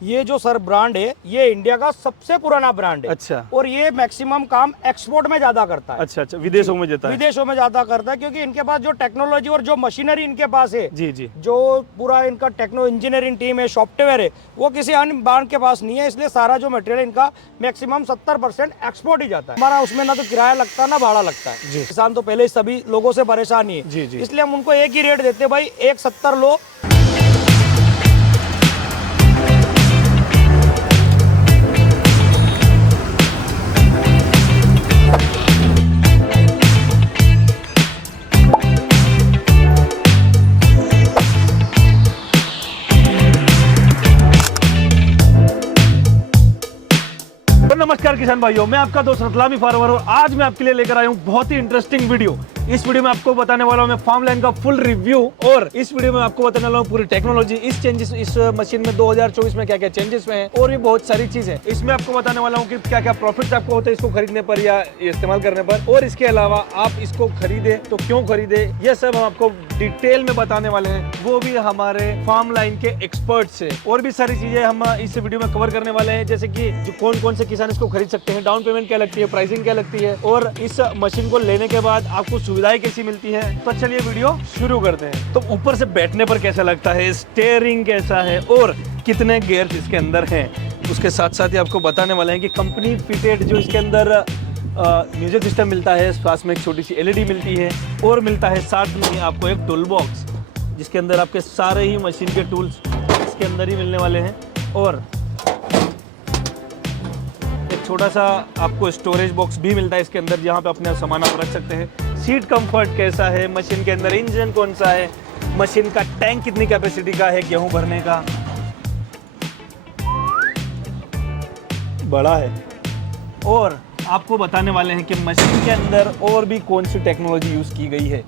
ये जो sir brand है ये इंडिया का सबसे पुराना ब्रांड है। अच्छा। और ये मैक्सिमम काम एक्सपोर्ट में ज्यादा करता है। अच्छा अच्छा, विदेशों में जाता है। विदेशों में ज्यादा करता है क्योंकि इनके पास जो टेक्नोलॉजी और जो मशीनरी इनके पास है, जी जी, जो पूरा इनका टेक्नो इंजीनियरिंग टीम है, सॉफ्टवेयर है, वो किसी अन्य ब्रांड के पास नहीं है। इसलिए सारा जो मटेरियल इनका मैक्सिमम 70% एक्सपोर्ट ही जाता है। हमारा उसमें ना तो किराया लगता है ना भाड़ा लगता है। जी। किसान तो पहले ही सभी लोगों से परेशान ही जी है, जी। इसलिए हम उनको एक ही रेट देते हैं भाई, 170 लो। तो नमस्कार किसान भाइयों, मैं आपका दोस्त रतलामी फार्मर और आज मैं आपके लिए लेकर आया हूँ बहुत ही इंटरेस्टिंग वीडियो। इस वीडियो में आपको बताने वाला हूँ मैं फार्मलाइन का फुल रिव्यू, और इस वीडियो में आपको बताने वाला हूँ पूरी टेक्नोलॉजी, इस मशीन में 2024 में क्या क्या चेंजेस हुए हैं और भी बहुत सारी चीजें। इसमें आपको बताने वाला हूँ कि क्या क्या प्रॉफिट आपको होता है इसको खरीदने पर या इस्तेमाल करने पर, और इसके अलावा आप इसको खरीदे तो क्यों खरीदे, ये सब हम आपको डिटेल में बताने वाले हैं, वो भी हमारे फार्मलाइन के एक्सपर्ट से। और भी सारी चीजें हम इस वीडियो में कवर करने वाले हैं, जैसे कि कौन कौन से किसान इसको खरीद सकते हैं, डाउन पेमेंट क्या लगती है, प्राइसिंग क्या लगती है, और इस मशीन को लेने के बाद आपको सुविधाएं कैसी मिलती है। तो चलिए वीडियो शुरू करते हैं। तो ऊपर से बैठने पर कैसा लगता है, स्टीयरिंग कैसा है और कितने गियर्स इसके अंदर हैं, उसके साथ साथ ही आपको बताने वाले हैं कि कंपनी फिटेड जो इसके अंदर म्यूजिक सिस्टम मिलता है, पास में एक छोटी सी एलईडी मिलती है, और मिलता है साथ में आपको एक टूल बॉक्स जिसके अंदर आपके सारे ही मशीन के टूल्स इसके अंदर ही मिलने वाले हैं, और एक छोटा सा आपको स्टोरेज बॉक्स भी मिलता है इसके अंदर, जहाँ पे अपने सामान आप रख सकते हैं। सीट कंफर्ट कैसा है, मशीन के अंदर इंजन कौन सा है, मशीन का टैंक कितनी कैपेसिटी का है गेहूं भरने का, बड़ा है, और आपको बताने वाले हैं कि मशीन के अंदर और भी कौन सी टेक्नोलॉजी यूज की गई है।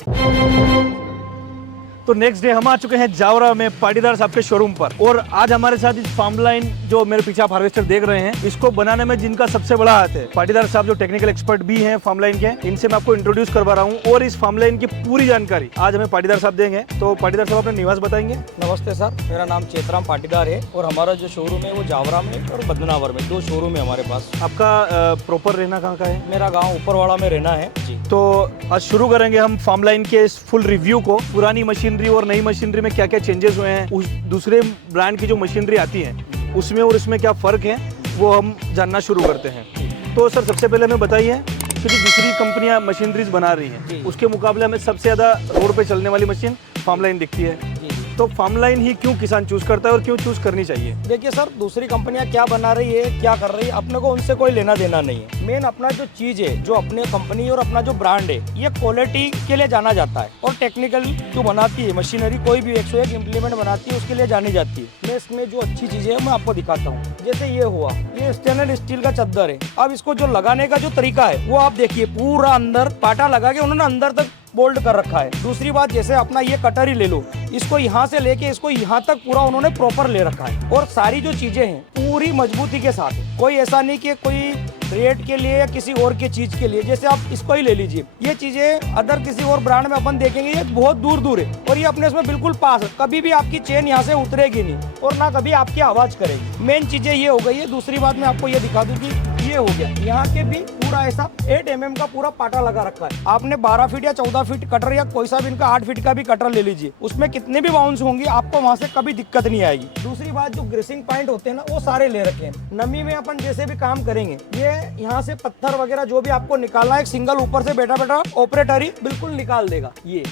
तो नेक्स्ट डे हम आ चुके हैं जावरा में पाटीदार साहब के शोरूम पर, और आज हमारे साथ इस फार्मलाइन जो मेरे पीछे आप हार्वेस्टर देख रहे हैं, इसको बनाने में जिनका सबसे बड़ा हाथ है पाटीदार साहब, जो टेक्निकल एक्सपर्ट भी हैं फार्मलाइन के, इनसे मैं आपको इंट्रोड्यूस करवा रहा हूं, और इस फार्मलाइन की पूरी जानकारी आज हमें पाटीदार साहब देंगे। तो पाटीदार साहब अपना निवास बताएंगे। नमस्ते सर, मेरा नाम चेतराम पाटीदार है और हमारा जो शोरूम है वो जावरा में और बदनावर में, 2 शोरूम है हमारे पास। आपका प्रॉपर रहना कहाँ का है? मेरा गांव ऊपरवाड़ा में रहना है जी। तो आज शुरू करेंगे हम फार्मलाइन के इस फुल रिव्यू को, पुरानी मशीनरी और नई मशीनरी में क्या क्या चेंजेस हुए हैं, उस दूसरे ब्रांड की जो मशीनरी आती है उसमें और इसमें क्या फ़र्क है, वो हम जानना शुरू करते हैं। तो सर सबसे पहले हमें बताइए कि जो दूसरी कंपनियां मशीनरीज बना रही हैं उसके मुकाबले हमें सबसे ज़्यादा रोड पे चलने वाली मशीन फार्मलाइन दिखती है, तो फार्मलाइन ही क्यों किसान चूज करता है और क्यों चूज करनी चाहिए? देखिए सर, दूसरी कंपनियां क्या बना रही है, क्या कर रही है, अपने को उनसे कोई लेना देना नहीं है। मेन अपना जो चीज है, जो अपने कंपनी और अपना जो ब्रांड है, ये क्वालिटी के लिए जाना जाता है, और टेक्निकल जो बनाती है मशीनरी, कोई भी 101 इम्प्लीमेंट बनाती है उसके लिए जानी जाती है। मैं इसमें जो अच्छी चीजें है मैं आपको दिखाता हूँ। जैसे ये हुआ, ये स्टेनलेस स्टील का चद्दर है। अब इसको जो लगाने का जो तरीका है वो आप देखिए, पूरा अंदर पाटा लगा के उन्होंने अंदर तक बोल्ड कर रखा है। दूसरी बात, जैसे अपना ये कटर ही ले लो, इसको यहाँ से लेके इसको यहाँ तक पूरा उन्होंने प्रॉपर ले रखा है, और सारी जो चीजें हैं पूरी मजबूती के साथ है। कोई ऐसा नहीं कि कोई रेट के लिए या किसी और के चीज के लिए, जैसे आप इसको ही ले लीजिए, ये चीजें अदर किसी और ब्रांड में अपन देखेंगे ये बहुत दूर दूर है, और ये अपने इसमें बिल्कुल पास है। कभी भी आपकी चेन यहाँ से उतरेगी नहीं और ना कभी आपकी आवाज करेगी। मेन चीजें ये हो गई है। दूसरी बात मैं आपको ये दिखा दूं कि ये हो गया, यहाँ के भी पूरा ऐसा 8 mm का पूरा पाटा लगा रखा है। आपने 12 फीट या 14 फीट कटर या कोई सा भी इनका 8 फीट का भी कटर ले लीजिए, उसमें कितने भी बाउंस होंगे आपको वहां से कभी दिक्कत नहीं आएगी। दूसरी बात, जो ग्रेसिंग पॉइंट होते हैं ना, वो सारे ले रखे हैं। नमी में अपन जैसे भी काम करेंगे, ये यहाँ से पत्थर वगैरह जो भी आपको निकालना है, एक सिंगल ऊपर से बैठा बैठा ऑपरेटर ही बिल्कुल निकाल देगा। ये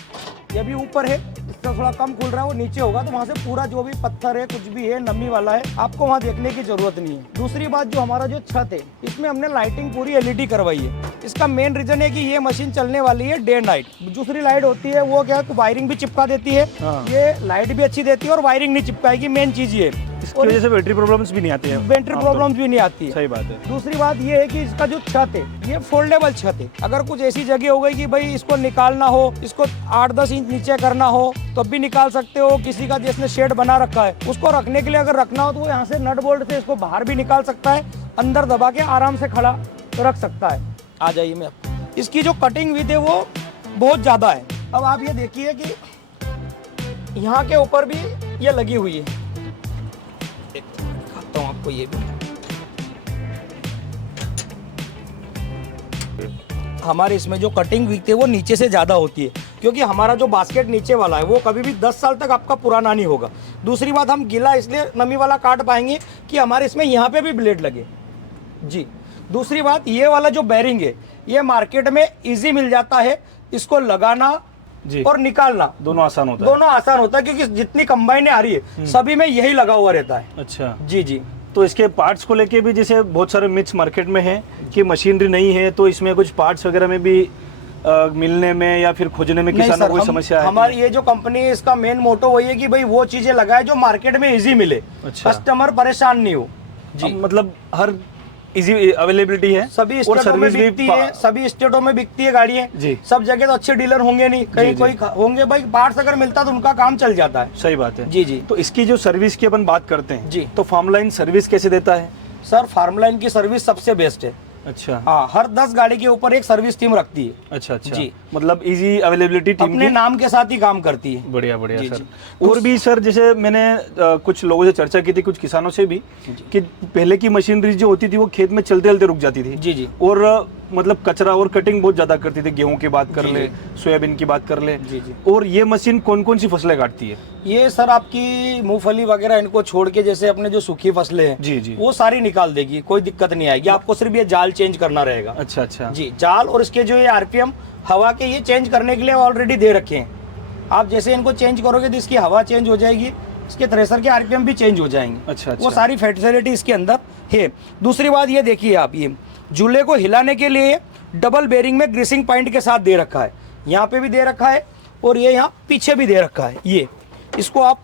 भी ऊपर है, इसका थोड़ा कम खुल रहा है, वो नीचे होगा, तो वहाँ से पूरा जो भी पत्थर है, कुछ भी है, नमी वाला है, आपको वहाँ देखने की जरूरत नहीं है। दूसरी बात, जो हमारा जो छत है, इसमें हमने लाइटिंग पूरी एलईडी करवाई है। इसका मेन रीजन है कि ये मशीन चलने वाली है डे नाइट। दूसरी लाइट होती है वो क्या, वायरिंग भी चिपका देती है, ये लाइट भी अच्छी देती है और वायरिंग नहीं चिपकाएगी, मेन चीज ये। इसकी वजह से बैटरी प्रॉब्लम्स भी नहीं आती है। बैटरी प्रॉब्लम्स भी नहीं आती है। सही बात है। दूसरी बात ये है कि इसका जो छत है ये फोल्डेबल छत है। अगर कुछ ऐसी जगह हो गई कि भाई इसको निकालना हो, इसको 8-10 इंच नीचे करना हो तो भी निकाल सकते हो। किसी का जिसने शेड बना रखा है उसको रखने के लिए अगर रखना हो तो वो यहाँ से नट बोल्ट से इसको बाहर भी निकाल सकता है, अंदर दबा के आराम से खड़ा रख सकता है। आ जाइए, मैं इसकी जो कटिंग विद है वो बहुत ज्यादा है। अब आप ये देखिए कि यहाँ के ऊपर भी ये लगी हुई है, आपको ये भी। हमारे इसमें जो कटिंग विकती है वो नीचे से ज़्यादा होती है, क्योंकि हमारा जो बास्केट नीचे वाला है वो कभी भी 10 साल तक आपका पुराना नहीं होगा। दूसरी बात, हम गीला इसलिए नमी वाला काट पाएंगे कि हमारे इसमें यहाँ पे भी ब्लेड लगे जी। दूसरी बात, ये वाला जो बैरिंग है ये मार्केट में इजी मिल जाता है, इसको लगाना जी और निकालना दोनों आसान होता है। दोनों आसान होता है, क्योंकि जितनी कंबाइनें आ रही है सभी में यही लगा हुआ रहता है। अच्छा जी जी। तो इसके पार्ट्स को लेके भी जैसे बहुत सारे मिथ्स मार्केट में है कि मशीनरी नहीं है, तो इसमें कुछ पार्ट्स वगैरह में भी मिलने में या फिर खोजने में नहीं किसानों सर, को कोई समस्या है? हमारी ये जो कंपनी है इसका मेन मोटो वही है कि भाई वो चीजें लगाए जो मार्केट में इजी मिले, अच्छा। कस्टमर परेशान नहीं हो जी। मतलब हर इजी अवेलेबिलिटी है सभी और स्टेटों में सर्विस बिकती भी है, सभी स्टेटों में बिकती है गाड़ियाँ जी। सब जगह तो अच्छे डीलर होंगे नहीं, कहीं जी, कोई होंगे भाई, पार्ट्स अगर मिलता तो उनका काम चल जाता है। सही बात है जी जी। तो इसकी जो सर्विस की अपन बात करते हैं जी। तो फार्मलाइन सर्विस कैसे देता है? सर फार्मलाइन की सर्विस सबसे बेस्ट है। अच्छा हाँ, हर 10 गाड़ी के ऊपर एक सर्विस टीम रखती है। अच्छा अच्छा जी। मतलब इजी अवेलेबिलिटी टीम अपने की। नाम के साथ ही काम करती है। बढ़िया बढ़िया जी, सर। जी। और भी सर, जैसे मैंने कुछ लोगों से चर्चा की थी, कुछ किसानों से भी, कि पहले की मशीनरी जो होती थी वो खेत में चलते चलते रुक जाती थी जी जी। और मतलब कचरा और कटिंग बहुत ज्यादा करती थी। गेहूं की बात कर जी, ले, जी। सोयाबीन की बात कर ले। जी जी। और ये मशीन कौन कौन सी फसलें काटती है? ये सर आपकी मूंगफली वगैरह इनको छोड़ के जैसे अपने जो सूखी फसलें हैं जी जी। वो सारी निकाल देगी, कोई दिक्कत नहीं आएगी। आपको सिर्फ ये जाल चेंज करना रहेगा। अच्छा अच्छा जी, जाल और इसके जो ये आरपीएम हवा के ये चेंज करने के लिए ऑलरेडी दे रखे हैं। आप जैसे इनको चेंज करोगे तो इसकी हवा चेंज हो जाएगी, इसके थ्रेसर के आरपीएम भी चेंज हो जाएंगे। अच्छा वो अच्छा। सारी फैसिलिटी इसके अंदर है। दूसरी बात ये देखिए आप, ये झूले को हिलाने के लिए डबल बेरिंग में ग्रीसिंग पॉइंट के साथ दे रखा है, यहाँ पे भी दे रखा है और ये यहाँ पीछे भी दे रखा है। ये इसको आप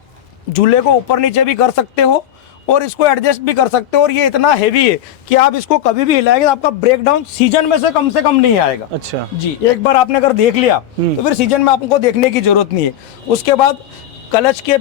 झूले को ऊपर नीचे भी कर सकते हो और इसको एडजस्ट भी कर सकते हो। और ये इतना हैवी है कि आप इसको कभी भी हिलाएंगे तो आपका ब्रेकडाउन सीजन में से कम नहीं आएगा। अच्छा जी, एक बार आपने अगर देख लिया तो फिर सीजन में आपको देखने की जरूरत नहीं है। उसके बाद क्लच के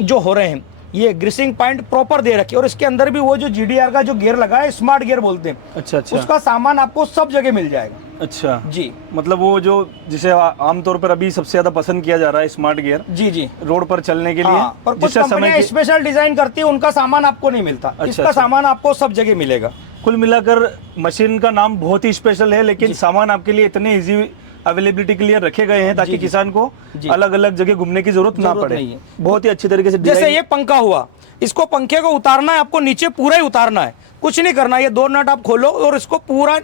जो हो रहे हैं ये ग्रीसिंग पॉइंट प्रॉपर दे रखे और इसके अंदर भी वो जो GDR का जो गियर लगा है, स्मार्ट गियर बोलते हैं। अच्छा अच्छा। उसका सामान आपको सब जगह मिल जाएगा। अच्छा जी। मतलब वो जो जिसे आमतौर पर अभी सबसे ज्यादा पसंद किया जा रहा है, स्मार्ट गियर, जी जी। रोड पर चलने के लिए, हाँ, पर कुछ जिससे समय कंपनियां की स्पेशल डिजाइन करती है, उनका सामान आपको नहीं मिलता। इसका अच्छा। सामान आपको सब जगह मिलेगा। कुल मिलाकर मशीन का नाम बहुत ही स्पेशल है, लेकिन सामान आपके लिए इतने इजी अवेलेबिलिटी के लिए रखे गए हैं ताकि किसान को अलग अलग जगह घूमने की जरूरत ना पड़े। नहीं है। बहुत ही अच्छी तरीके से जैसे ये पंखा हुआ, इसको पंखे को उतारना है आपको, नीचे पूरा ही उतारना है, कुछ नहीं करना। ये 2 नट आप खोलो और इसको पूरा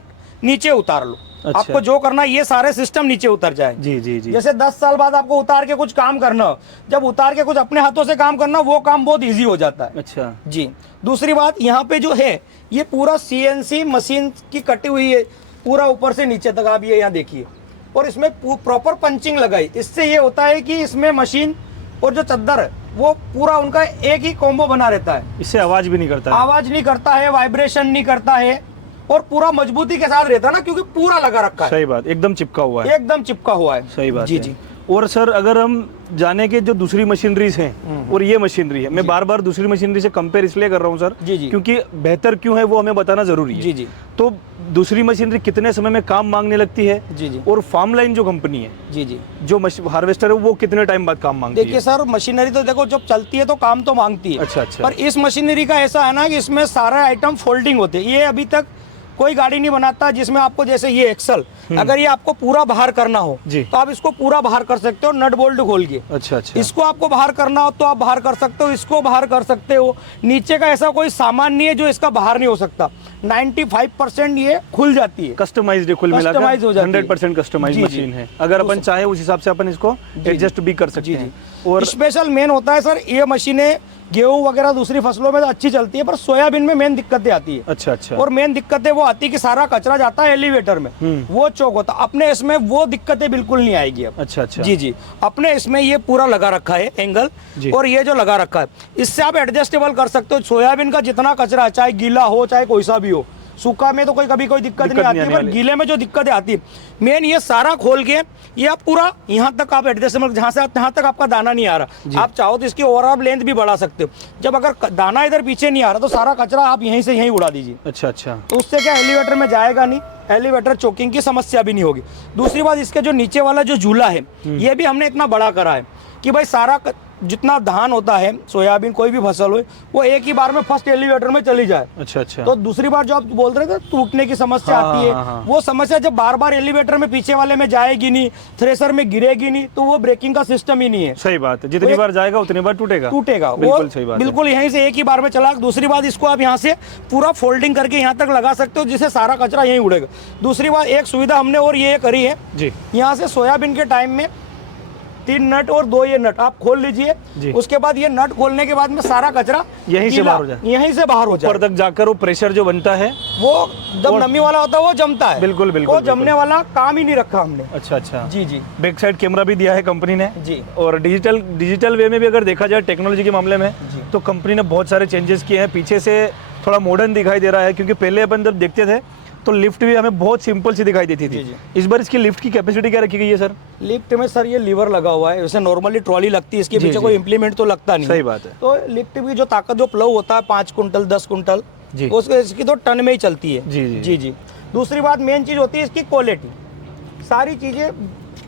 नीचे उतार लो। अच्छा। आपको जो करना है ये सारे सिस्टम नीचे उतर जाए। जी जी जी। जैसे 10 साल बाद आपको उतार के कुछ काम करना हो, जब उतार के कुछ अपने हाथों से काम करना, वो काम बहुत इजी हो जाता है। अच्छा जी। दूसरी बात, यहाँ पे जो है ये पूरा CNC मशीन की कटी हुई है, पूरा ऊपर से नीचे तक आप ये यहाँ देखिए, और इसमें प्रॉपर पंचिंग लगाई। इससे ये होता है कि इसमें मशीन और जो चद्दर है वो पूरा उनका एक ही कॉम्बो बना रहता है। इससे आवाज भी नहीं करता है। आवाज नहीं करता है, वाइब्रेशन नहीं करता है और पूरा मजबूती के साथ रहता है ना, क्योंकि पूरा लगा रखा है। सही बात, एकदम चिपका हुआ है। एकदम चिपका हुआ है। सही बात जी है। जी। और सर, अगर हम जाने के जो दूसरी मशीनरीज हैं और ये मशीनरी है, मैं बार बार दूसरी मशीनरी से कंपेयर इसलिए कर रहा हूँ सर, जी जी। क्योंकि बेहतर क्यों है वो हमें बताना जरूरी है। जी जी। तो दूसरी मशीनरी कितने समय में काम मांगने लगती है? जी जी। और फार्म लाइन जो कंपनी है, जी जी। जो हार्वेस्टर है, वो कितने टाइम बाद काम मांगती देखिए है? सर, मशीनरी तो देखो जब चलती है तो काम तो मांगती है। अच्छा अच्छा। पर इस मशीनरी का ऐसा है ना कि इसमें सारे आइटम फोल्डिंग होते हैं। ये अभी तक कोई गाड़ी नहीं बनाता जिसमें आपको, जैसे ये एक्सल, अगर ये आपको पूरा बाहर करना हो जी। तो आप इसको पूरा बाहर कर सकते हो नट बोल्ट खोल के। अच्छा अच्छा। इसको आपको बाहर करना हो तो आप बाहर कर सकते हो, इसको बाहर कर सकते हो। नीचे का ऐसा कोई सामान नहीं है जो इसका बाहर नहीं हो सकता। 95% ये खुल जाती है। कस्टमाइज्ड कुल Customize हो मिलाकर जाती है। 100% कस्टमाइज जी, जी। मशीन है। अगर अपन चाहे उस हिसाब से अपन इसको एडजस्ट भी कर सकते हैं। और स्पेशल मेन होता है सर, ये मशीनें गेहूं वगैरह दूसरी फसलों में तो अच्छी चलती है, पर सोयाबीन में मेन दिक्कतें आती है। अच्छा अच्छा। और मेन दिक्कतें वो आती है कि सारा कचरा जाता है एलिवेटर में, वो चौक होता। अपने इसमें वो दिक्कतें बिल्कुल नहीं आएगी अब। अच्छा अच्छा। जी जी। अपने इसमें ये पूरा लगा रखा है एंगल, और ये जो लगा रखा है इससे आप एडजस्टेबल कर सकते हो। सोयाबीन का जितना कचरा है, चाहे गीला हो चाहे कोई सा भी हो, सूखा में तो कभी कोई दिक्कत नहीं आती है, पर गीले में जो दिक्कतें आती है, मेन ये सारा खोल के ये आप पूरा यहाँ तक आप एडजस्टेबल, जहाँ से यहाँ तक आपका दाना नहीं आ रहा, आप चाहो तो इसकी ओवरऑल लेंथ भी बढ़ा सकते हो। जब अगर दाना इधर पीछे नहीं आ रहा तो सारा कचरा आप यहीं से यहीं उड़ा दीजिए। अच्छा अच्छा। तो उससे क्या एलिवेटर में जाएगा नहीं, एलिवेटर चोकिंग की समस्या भी नहीं होगी। दूसरी बात, इसके जो नीचे वाला जो झूला है ये भी हमने इतना बड़ा करा है कि भाई सारा जितना धान होता है, सोयाबीन, कोई भी फसल हो, वो एक ही बार में फर्स्ट एलिवेटर में चली जाए। अच्छा अच्छा। तो दूसरी बार जो आप बोल रहे थे टूटने की समस्या हाँ, आती है, हाँ। वो समस्या जब बार बार एलिवेटर में पीछे वाले में जाएगी नहीं, थ्रेसर में गिरेगी नहीं, तो वो ब्रेकिंग का सिस्टम ही नहीं है। सही बात है, जितनी बार जाएगा उतनी बार टूटेगा। बिल्कुल सही बात है। बिल्कुल यहीं से एक ही बार में चला। दूसरी बात, इसको आप यहाँ से पूरा फोल्डिंग करके यहाँ तक लगा सकते हो, जिससे सारा कचरा यहीं उड़ेगा। दूसरी बात, एक सुविधा हमने और ये करी है जी, यहाँ से सोयाबीन के टाइम में 3 नट और 2 ये नट आप खोल लीजिए, उसके बाद ये नट खोलने के बाद में सारा कचरा यहीं से बाहर हो जाए, यहीं से बाहर हो जाए। ऊपर तक जाकर वो प्रेशर जो बनता है वो जब नमी वाला होता है वो जमता है। बिल्कुल बिल्कुल। वो जमने वाला काम ही नहीं रखा हमने। अच्छा अच्छा। जी जी। बैक साइड कैमरा भी दिया है कंपनी ने जी। और डिजिटल वे में भी अगर देखा जाए टेक्नोलॉजी के मामले में, तो कंपनी ने बहुत सारे चेंजेस किए हैं। पीछे से थोड़ा मॉडर्न दिखाई दे रहा है, क्योंकि पहले अपन जब देखते थे तो लिफ्ट भी हमें बहुत सिंपल सी दिखाई देती थी। इस बार इसकी लिफ्ट की कैपेसिटी क्या रखी गई है सर? लिफ्ट में सर ये लीवर लगा हुआ है, जैसे नॉर्मली ट्रॉली लगती है, इसके पीछे कोई इम्प्लीमेंट तो लगता नहीं। सही बात है। तो लिफ्ट की जो ताकत, जो प्लव होता है 5 कुंटल 10 कुंटल, इसकी तो टन में ही चलती है। जी जी। दूसरी बात, मेन चीज होती है इसकी क्वालिटी। सारी चीजें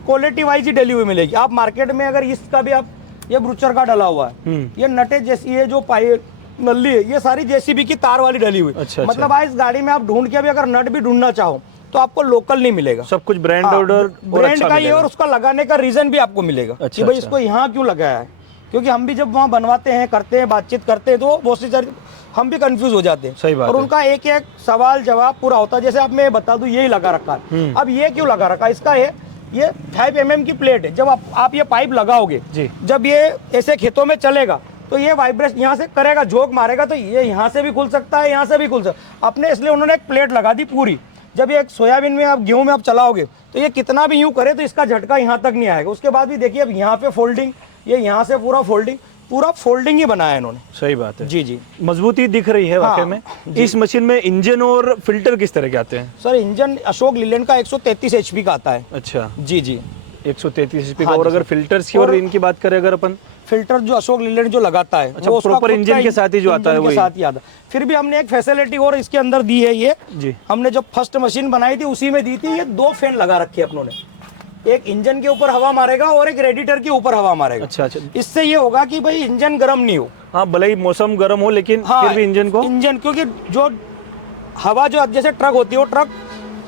क्वालिटी वाइज ही डली हुई मिलेगी। आप मार्केट में अगर इसका भी, आप ये ब्रूचर का डला हुआ है, ये नटे जैसी, ये जो पाइप नल्ली है, ये सारी जेसीबी की तार वाली डली हुई। अच्छा, मतलब आज इस गाड़ी में आप ढूंढ के भी अगर नट भी ढूंढना चाहो तो आपको लोकल नहीं मिलेगा। सब कुछ ब्रांड ऑर्डर ब्रांड का ही, और उसका लगाने का रीजन भी आपको मिलेगा कि भाई इसको यहाँ क्यों लगाया है। क्योंकि हम भी जब वहाँ बनवाते हैं, करते हैं, बातचीत करते हैं, तो बहुत सी हम भी कंफ्यूज हो जाते हैं। सही बात और है। उनका एक एक सवाल जवाब पूरा होता है। जैसे आप मैं बता दूं, यही लगा रखा है। अब ये क्यों लगा रखा है, इसका ये 5 mm की प्लेट है। जब आप ये पाइप लगाओगे, जब ये ऐसे खेतों में चलेगा तो ये वाइब्रेशन यहाँ से करेगा, झोंक मारेगा, तो ये यहाँ से भी खुल सकता है, यहाँ से भी खुल सकता है अपने। इसलिए उन्होंने एक प्लेट लगा दी पूरी। जब ये सोयाबीन में, आप गेहूं में आप चलाओगे, तो ये कितना भी यूं करे तो इसका झटका यहाँ तक नहीं आएगा। उसके बाद भी देखिए, अब यहाँ पे फोल्डिंग, ये यहाँ से पूरा फोल्डिंग ही बनाया है इन्होंने। सही बात है। जी जी। मजबूती दिख रही है वाकई में। इस मशीन में इंजन और फिल्टर किस तरह के आते हैं? सर इंजन अशोक लीलैंड का 133 HP का आता है। अच्छा। जी जी। 133 HP का। और अगर फिल्टर्स की और इनकी बात करें, अगर अपन फिल्टर जो अशोक लीलैंड जो लगाता है, अच्छा, वो प्रॉपर इंजन के साथ ही जो आता है, वो साथ ही आता है। फिर भी हमने एक फैसिलिटी और इसके अंदर दी है। ये जी, हमने जब फर्स्ट मशीन बनाई थी उसी में दी थी। ये 2 फैन लगा रखे अपनों ने, एक इंजन के ऊपर हवा मारेगा और एक रेडिएटर के ऊपर हवा मारेगा। अच्छा अच्छा। इससे ये होगा कि भाई इंजन गर्म नहीं हो। हाँ, भले ही मौसम गर्म हो, लेकिन फिर भी इंजन क्योंकि जो हवा जो जैसे ट्रक होती है, वो ट्रक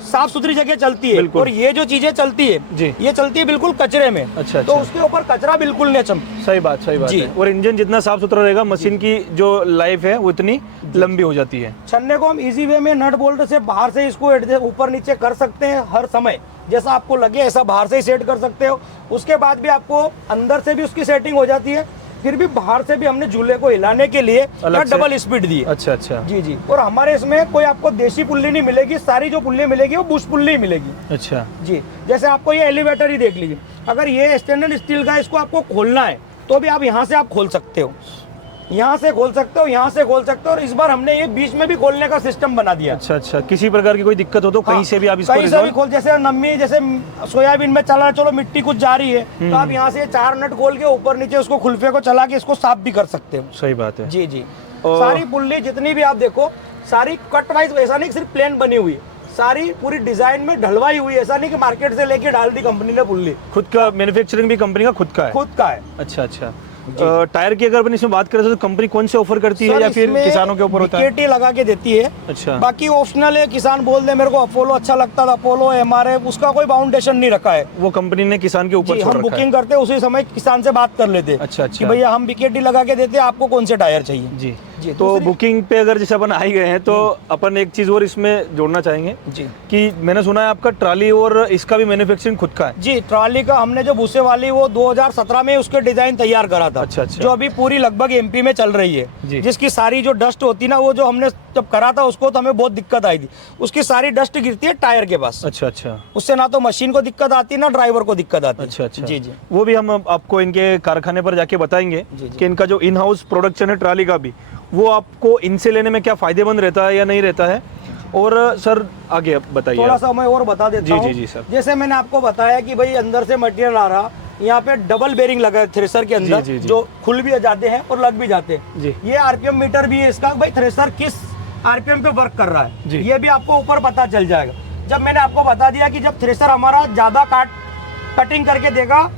साफ सुथरी जगह चलती है, और ये जो चीजें चलती है ये चलती है बिल्कुल कचरे में। अच्छा, तो उसके ऊपर कचरा बिल्कुल नहीं चमके। सही बात है। और इंजन जितना साफ सुथरा रहेगा, मशीन की जो लाइफ है वो इतनी लंबी हो जाती है। छन्ने को हम इजी वे में नट बोल्ट से बाहर से इसको ऊपर नीचे कर सकते हैं। हर समय जैसा आपको लगे ऐसा बाहर से ही सेट कर सकते हो। उसके बाद भी आपको अंदर से भी उसकी सेटिंग हो जाती है। फिर भी बाहर से भी हमने झूले को हिलाने के लिए डबल स्पीड दी है। अच्छा अच्छा। जी जी। और हमारे इसमें कोई आपको देसी पुल्ली नहीं मिलेगी, सारी जो पुल्ली मिलेगी वो बुश पुल्ली मिलेगी। अच्छा जी। जैसे आपको ये एलिवेटर ही देख लीजिए, अगर ये स्टेनलेस स्टील का, इसको आपको खोलना है तो भी आप यहाँ से आप खोल सकते हो, यहाँ से खोल सकते हो, यहाँ से खोल सकते हो। और इस बार हमने ये बीच में भी खोलने का सिस्टम बना दिया। अच्छा अच्छा। किसी प्रकार की कोई दिक्कत हो तो कहीं से भी आप इसको कहीं से भी खोल, जैसे नमी, जैसे सोयाबीन में चला, चलो मिट्टी कुछ जा रही है तो आप यहाँ से 4 नट खोल के ऊपर नीचे उसको खुलफे को चला के इसको साफ भी कर सकते हो। सही बात है। जी जी। सारी पुल्ली जितनी भी आप देखो, सारी कट वाइज, ऐसा नहीं सिर्फ प्लेन बनी हुई, सारी पूरी डिजाइन में ढलवाई हुई। ऐसा नहीं कि मार्केट से लेके डाल दी कंपनी ने पुल्ली। खुद का मैन्युफैक्चरिंग भी कंपनी का खुद का है। अच्छा अच्छा। टायर की अगर अपन इसमें बात करें तो कंपनी कौन से ऑफर करती है, या फिर किसानों के ऊपर होता है? बीकेटी लगा के देती है। अच्छा। बाकी ऑप्शनल है, किसान बोल दे मेरे को अपोलो अच्छा लगता था, अपोलो MRF, उसका कोई बाउंडेशन नहीं रखा है। वो कंपनी ने किसान के ऊपर, हम बुकिंग करते उसी समय किसान से बात कर लेते। अच्छा अच्छा। भैया हम बीकेटी लगा के देते, आपको कौन से टायर चाहिए। जी जी। तो बुकिंग पे अगर जैसे अपन आ ही गए हैं तो अपन एक चीज और इसमें जोड़ना चाहेंगे जी, कि मैंने सुना है आपका ट्रॉली और इसका भी मैन्युफैक्चरिंग खुद का है। जी, ट्रॉली का हमने जो भूसे वाली वो 2017 में उसके डिजाइन तैयार करा था। अच्छा अच्छा। जो अभी पूरी लगभग MP में चल रही है, जिसकी सारी जो डस्ट होती ना, वो जो हमने जब करा था उसको तो हमें बहुत दिक्कत आई थी। उसकी सारी डस्ट गिरती है टायर के पास। अच्छा अच्छा। उससे ना तो मशीन को दिक्कत आती है ना ड्राइवर को दिक्कत आती है। अच्छा अच्छा। जी जी। वो भी हम आपको इनके कारखाने पर जाके बताएंगे कि इनका जो इन हाउस प्रोडक्शन है ट्रॉली का भी, वो आपको इनसे लेने में क्या फायदेमंद रहता है या नहीं रहता है। और सर आगे बताइए, थोड़ा सा मैं और बता देता हूँ। जी जी सर। जैसे मैंने आपको बताया कि भाई अंदर से मटेरियल आ रहा, यहाँ पे डबल बेरिंग लगा है थ्रेसर के अंदर, जो खुल भी जाते हैं और लग भी जाते हैं। ये RPM मीटर भी है इसका, भाई थ्रेसर किस RPM पे वर्क कर रहा है, ये भी आपको ऊपर पता चल जाएगा। जब मैंने आपको बता दिया कि जब थ्रेसर हमारा ज्यादा कटिंग करके देगा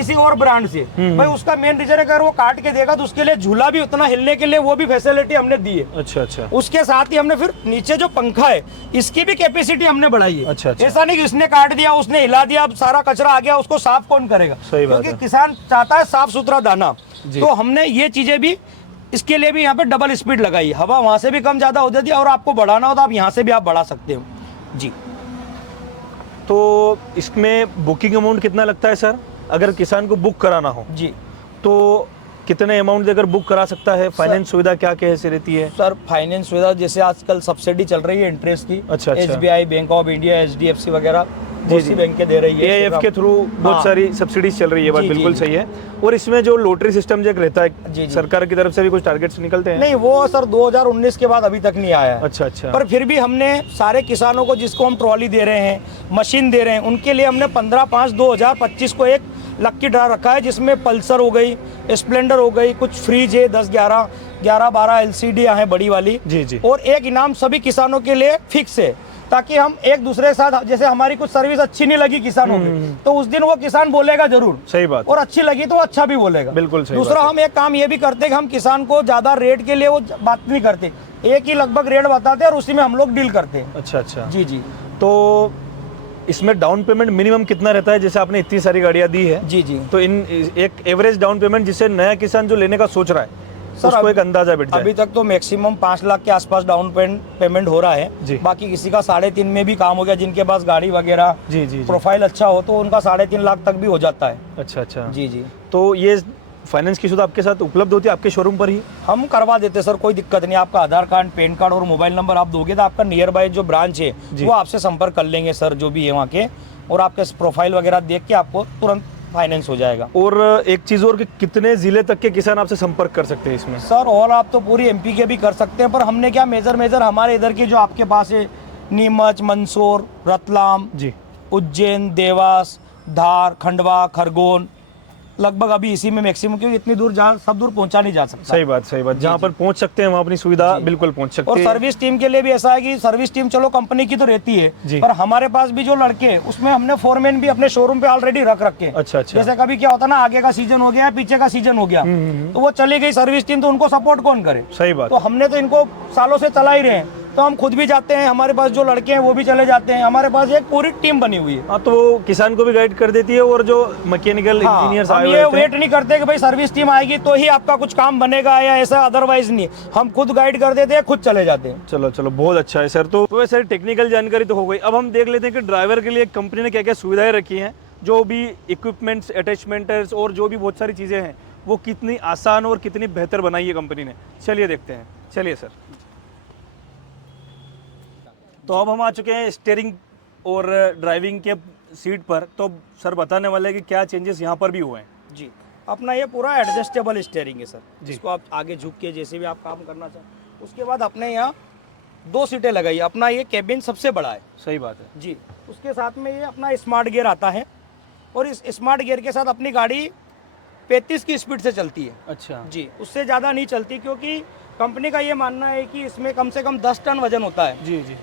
किसी और ब्रांड से। भाई उसका मेन रीजन अगर वो काट के देगा तो उसके लिए झूला भी उतना हिलने के लिए वो भी फैसिलिटी हमने दी है। अच्छा अच्छा। उसके साथ ही हमने फिर नीचे जो पंखा है इसकी भी कैपेसिटी हमने बढ़ाई है। अच्छा, अच्छा। ऐसा नहीं कि इसने काट दिया, उसने हिला दिया, अब सारा कचरा आ गया, उसको साफ कौन करेगा? सही बात क्योंकि है। किसान चाहता है साफ सुथरा दाना। जी। तो हमने ये चीजें भी इसके लिए भी यहाँ पे डबल स्पीड लगाई, हवा वहां से भी कम ज्यादा हो जाती है, और आपको बढ़ाना हो तो आप यहाँ से भी आप बढ़ा सकते हो जी। तो इसमें बुकिंग अमाउंट कितना लगता है सर, अगर किसान को बुक कराना हो जी तो कितने अमाउंट देकर बुक करा सकता है? फाइनेंस सुविधा क्या कैसे रहती है? सर, फाइनेंस सुविधा जैसे आजकल सब्सिडी चल रही है इंटरेस्ट की। अच्छा, अच्छा। SBI, bank of India, HDFC वगैरह जी, बहुत सी बैंकें दे रही है। AIF के थ्रू बहुत हाँ। सारी सब्सिडीज चल रही है, बात जी, बिल्कुल जी, सही है। और इसमें जो लॉटरी सिस्टम जो रहता जी, है जी। सरकार की तरफ से भी कुछ टारगेट्स निकलते हैं? नहीं, वो सर 2019 के बाद अभी तक नहीं आया है। अच्छा अच्छा। पर फिर भी हमने सारे किसानों को जिसको हम ट्रॉली दे रहे हैं, मशीन दे रहे हैं, उनके लिए हमने 15/5/2025 को एक लक्की ड्रा रखा है, जिसमें पल्सर हो गई, स्प्लेंडर हो गई, कुछ फ्रिज है 10-11 LCD हैं बड़ी वाली। जी, जी। और एक इनाम सभी किसानों के लिए फिक्स है, ताकि हम एक दूसरे के साथ, जैसे हमारी कुछ सर्विस अच्छी नहीं लगी किसानों की तो उस दिन वो किसान बोलेगा जरूर, सही बात। और अच्छी लगी तो अच्छा भी बोलेगा। बिल्कुल सही दूसरा बात है। हम एक काम ये भी करते हैं कि हम किसान को ज्यादा रेट के लिए वो बात नहीं करते, एक ही लगभग रेट बताते हैं और उसी में हम लोग डील करते हैं। अच्छा अच्छा। जी जी तो इसमें डाउन पेमेंट मिनिमम कितना रहता है? जैसे आपने इतनी सारी गाड़ियां दी है, जी जी। तो इन एक एवरेज डाउन पेमेंट जिससे नया किसान जो लेने का सोच रहा है उसको एक अंदाजा बैठ जाए। अभी तक तो मैक्सिमम 5 लाख के आसपास डाउन पेमेंट हो रहा जी। है। बाकी किसी का 3.5 में भी काम हो गया, जिनके पास गाड़ी वगैरह जी जी जी। प्रोफाइल अच्छा हो तो उनका 3.5 लाख तक भी हो जाता है। अच्छा अच्छा। जी जी। तो ये फाइनेंस की सुविधा आपके साथ उपलब्ध होती है आपके शोरूम पर ही? हम करवा देते सर, कोई दिक्कत नहीं। आपका आधार कार्ड, पैन कार्ड और मोबाइल नंबर आप दोगे तो आपका नियर बाय जो ब्रांच है जी। वो आपसे संपर्क कर लेंगे सर, जो भी है वहाँ के, और आपके प्रोफाइल वगैरह देख के आपको तुरंत फाइनेंस हो जाएगा। और एक चीज और कि कितने जिले तक के किसान आपसे संपर्क कर सकते हैं इसमें? सर ऑल आप तो पूरी MP के भी कर सकते हैं, पर हमने क्या मेजर हमारे इधर की जो आपके पास है, नीमच, मंदसौर, रतलाम, जी। उज्जैन, देवास, धार, खंडवा, खरगोन, लगभग अभी इसी में मैक्सिमम, क्योंकि इतनी दूर सब दूर पहुंचा नहीं जा सकता। सही बात सही बात। जहाँ पर पहुंच सकते हैं वहाँ अपनी सुविधा बिल्कुल पहुंच सकते और हैं। सर्विस टीम के लिए भी ऐसा है कि सर्विस टीम चलो कंपनी की तो रहती जी। है, पर हमारे पास भी जो लड़के हैं उसमें हमने फोरमैन भी अपने शोरूम पे ऑलरेडी रख रखे हैं। अच्छा अच्छा। जैसे कभी क्या होता है ना, आगे का सीजन हो गया, पीछे का सीजन हो गया, तो वो चली गई सर्विस टीम, तो उनको सपोर्ट कौन करे? सही बात। तो हमने तो इनको सालों से चला ही रहे हैं, तो हम खुद भी जाते हैं, हमारे पास जो लड़के हैं वो भी चले जाते हैं, हमारे पास एक पूरी टीम बनी हुई है। हाँ, तो वो किसान को भी गाइड कर देती है, और जो मैकेनिकल हाँ, इंजीनियर्स हम आए हुए ये होते हैं। वेट नहीं करते कि भाई सर्विस टीम आएगी तो ही आपका कुछ काम बनेगा या ऐसा, अदरवाइज नहीं। हम खुद गाइड कर देते हैं, खुद चले जाते हैं। चलो चलो, बहुत अच्छा है सर। तो सर टेक्निकल जानकारी तो हो गई, अब हम देख लेते हैं कि ड्राइवर के लिए कंपनी ने क्या क्या सुविधाएं रखी हैं, जो भी इक्विपमेंट्स, अटैचमेंट्स और जो भी बहुत सारी चीज़ें हैं वो कितनी आसान और कितनी बेहतर बनाई है कंपनी ने। चलिए देखते हैं, चलिए सर। तो अब हम आ चुके हैं स्टीयरिंग और ड्राइविंग के सीट पर, तो सर बताने वाले हैं कि क्या चेंजेस यहाँ पर भी हुए हैं। जी, अपना ये पूरा एडजस्टेबल स्टीयरिंग है सर, जिसको आप आगे झुक के जैसे भी आप काम करना चाहें। उसके बाद अपने यहाँ 2 सीटें लगाई, अपना ये कैबिन सबसे बड़ा है। सही बात है जी। उसके साथ में ये अपना स्मार्ट गियर आता है, और इस स्मार्ट गियर के साथ अपनी गाड़ी 35 की स्पीड से चलती है। अच्छा जी, उससे ज़्यादा नहीं चलती, क्योंकि कंपनी का ये मानना है कि इसमें कम से कम 10 टन वजन होता है, जी जी।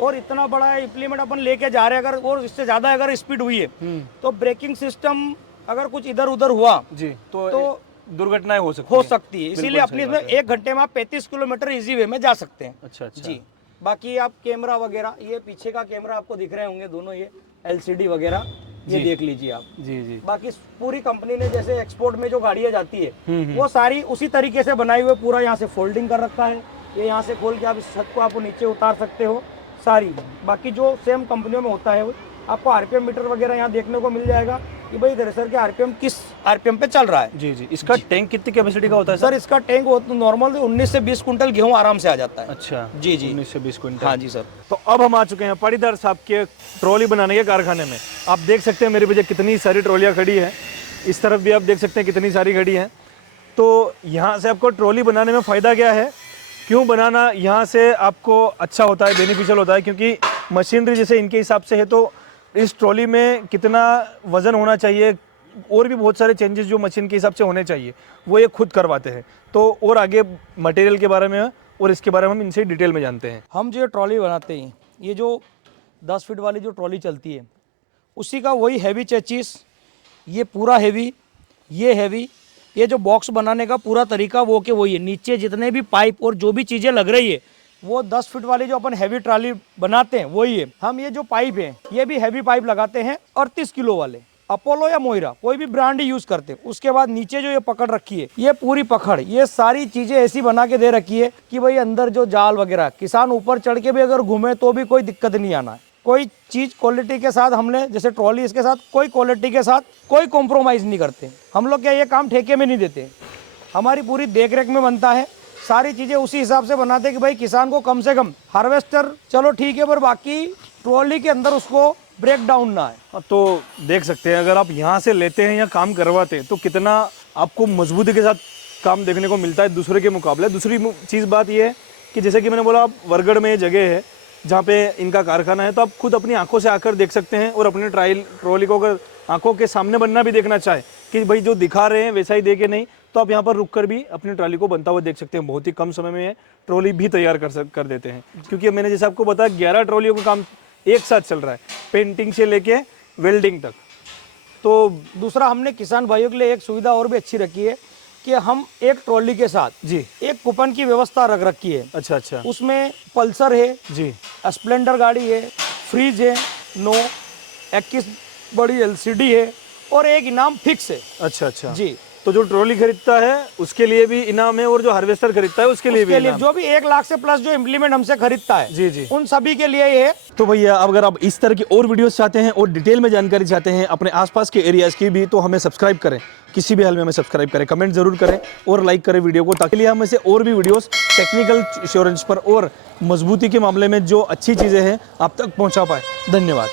और इतना बड़ा इम्प्लीमेंट अपन लेके जा रहे हैं, अगर और इससे ज़्यादा अगर स्पीड हुई है तो ब्रेकिंग सिस्टम अगर कुछ इधर उधर हुआ जी तो दुर्घटनाएं हो सकती हैं। है। इसीलिए अपनी इसमें 1 घंटे में आप 35 किलोमीटर इजी वे में जा सकते हैं। अच्छा अच्छा जी। बाकी आप कैमरा वगैरह, ये पीछे का कैमरा आपको दिख रहे होंगे दोनों, ये LCD वगैरह ये देख लीजिए आप। जी जी। बाकी पूरी कंपनी ने जैसे एक्सपोर्ट में जो गाड़ियाँ जाती है वो सारी उसी तरीके से बनाई हुई, पूरा यहाँ से फोल्डिंग कर रखा है, ये यहाँ से खोल के आप इस छत को आप नीचे उतार सकते हो सारी। बाकी जो सेम कंपनियों में होता है आपको RPM मीटर वगैरह यहाँ देखने को मिल जाएगा कि भाई थ्रेशर के RPM किस RPM पे चल रहा है। जी जी। इसका टैंक कितनी कैपेसिटी का होता है सर इसका टैंक नॉर्मल 19 से 20 कुंटल गेहूँ आराम से आ जाता है। अच्छा जी जी। 19 से 20 क्विंटल। हाँ जी सर। तो अब हम आ चुके हैं पाटीदार साहब के ट्रॉली बनाने के कारखाने में। आप देख सकते हैं मेरे पीछे कितनी सारी ट्रॉलियाँ खड़ी हैं, इस तरफ भी आप देख सकते हैं कितनी सारी खड़ी हैं। तो यहाँ से आपको ट्रॉली बनाने में फ़ायदा क्या है, क्यों बनाना यहाँ से आपको अच्छा होता है, बेनिफिशियल होता है? क्योंकि मशीनरी जैसे इनके हिसाब से है, तो इस ट्रॉली में कितना वज़न होना चाहिए और भी बहुत सारे चेंजेस जो मशीन के हिसाब से होने चाहिए वो ये खुद करवाते हैं। तो और आगे मटेरियल के बारे में और इसके बारे में हम इनसे डिटेल में जानते हैं। हम जो ट्रॉली बनाते हैं, ये जो 10 फीट वाली जो ट्रॉली चलती है उसी का वही हैवी चेचिस, ये पूरा हैवी ये हैवी, ये जो बॉक्स बनाने का पूरा तरीका वो के वही है। नीचे जितने भी पाइप और जो भी चीज़ें लग रही है वो 10 फीट वाली जो अपन हैवी ट्रॉली बनाते हैं वही है। हम ये जो पाइप है ये भी हैवी पाइप लगाते हैं, 38 किलो वाले, अपोलो या मोइरा कोई भी ब्रांड ही यूज करते हैं। उसके बाद नीचे जो ये पकड़ रखी है, ये पूरी पकड़, ये सारी चीजें ऐसी बना के दे रखी है कि भाई अंदर जो जाल वगैरह किसान ऊपर चढ़ के भी अगर घूमे तो भी कोई दिक्कत नहीं आना है। कोई चीज क्वालिटी के साथ हमने, जैसे ट्रॉली इसके साथ कोई क्वालिटी के साथ कोई कॉम्प्रोमाइज नहीं करते हम लोग। क्या ये काम ठेके में नहीं देते, हमारी पूरी देख रेख में बनता है। सारी चीजें उसी हिसाब से बनाते हैं कि भाई किसान को कम से कम हार्वेस्टर चलो ठीक है, पर बाकी ट्रॉली के अंदर उसको ब्रेक डाउन ना है। तो देख सकते हैं अगर आप यहाँ से लेते हैं या काम करवाते हैं तो कितना आपको मजबूती के साथ काम देखने को मिलता है दूसरे के मुकाबले। दूसरी चीज़ बात ये है कि जैसे कि मैंने बोला, आप वरगढ़ में जगह है जहाँ पे इनका कारखाना है, तो आप खुद अपनी आंखों से आकर देख सकते हैं। और अपने ट्रॉली को अगर आंखों के सामने बनना भी देखना चाहे कि भाई जो दिखा रहे हैं वैसा ही दे के नहीं, तो आप यहाँ पर रुक कर भी अपनी ट्रॉली को बनता हुआ देख सकते हैं। बहुत ही कम समय में ट्रॉली भी तैयार कर देते हैं, क्योंकि मैंने जैसे आपको बताया 11 ट्रॉलियों का काम एक साथ चल रहा है, पेंटिंग से लेके वेल्डिंग तक। तो दूसरा हमने किसान भाइयों के लिए एक सुविधा और भी अच्छी रखी है कि हम एक ट्रॉली के साथ जी एक कूपन की व्यवस्था रख रखी है। अच्छा अच्छा उसमें पल्सर है जी, स्प्लेंडर गाड़ी है, फ्रिज है, 21 बड़ी LCD है और एक इनाम फिक्स है। अच्छा अच्छा जी, तो जो ट्रॉली खरीदता है उसके लिए भी इनाम है और जो हार्वेस्टर खरीदता है उसके लिए भी इनाम। जो भी 1 लाख से प्लस जो इम्प्लीमेंट हमसे खरीदता है जी जी, उन सभी के लिए ये है। तो भैया अब अगर आप इस तरह की और वीडियोस चाहते हैं और डिटेल में जानकारी चाहते हैं अपने आसपास के एरियाज की भी, तो हमें सब्सक्राइब करें, किसी भी हाल में हमें सब्सक्राइब करें, कमेंट जरूर करें और लाइक करें वीडियो को, ताकि हम ऐसे और भी वीडियोस टेक्निकल इंश्योरेंस पर और मजबूती के मामले में जो अच्छी चीज़ें हैं आप तक पहुंचा पाए। धन्यवाद।